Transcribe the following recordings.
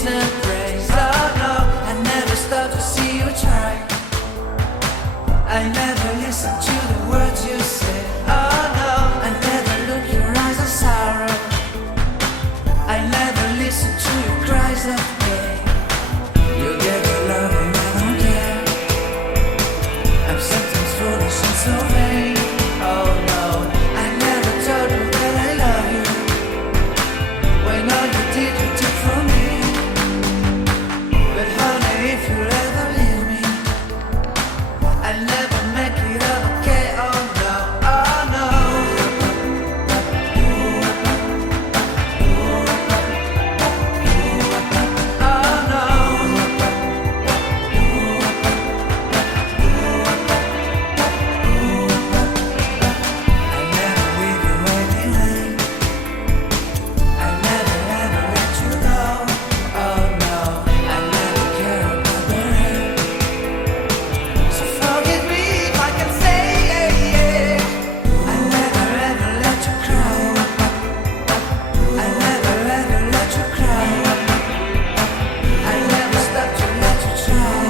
tears and praise. Oh no, I never stop to see you try. I never listen to the words you say. Oh no, I never look your eyes of sorrow. I never listen to your cries of pain. You get your love and I don't care. I'm sometimes foolish and so vain. Oh no, I never told you that I love you, when all you did you took from me. But honey, if you ever leave me, I'll never make it up, okay? Oh no, oh no. Oh no. I'll never leave you anyway. I'll never ever let you go. Oh no, I'll never care about the rain. So forgive me if I can say I'll never ever let you cry. I'll never ever let you cry. I'll never stop to let you try.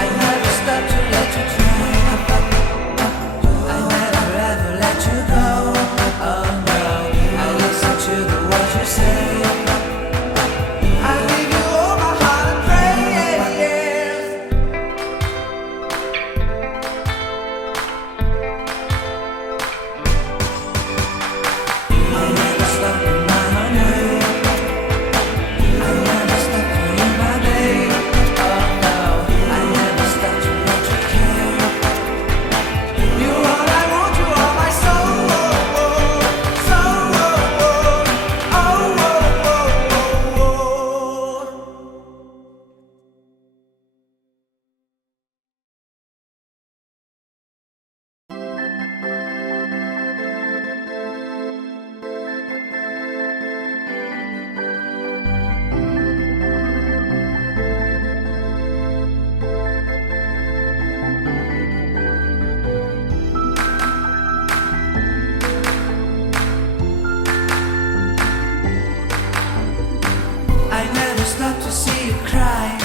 I'll never stop to let you try. I'll never ever let you go. Oh no, I listen to the words you say. I give you all my heart and prayers. I'll never stop to run away. I'll never stop for you, my babe. Oh no, I'll never stop to let you care. You all I want, you are my soul. Soul. I never stop to see you cry.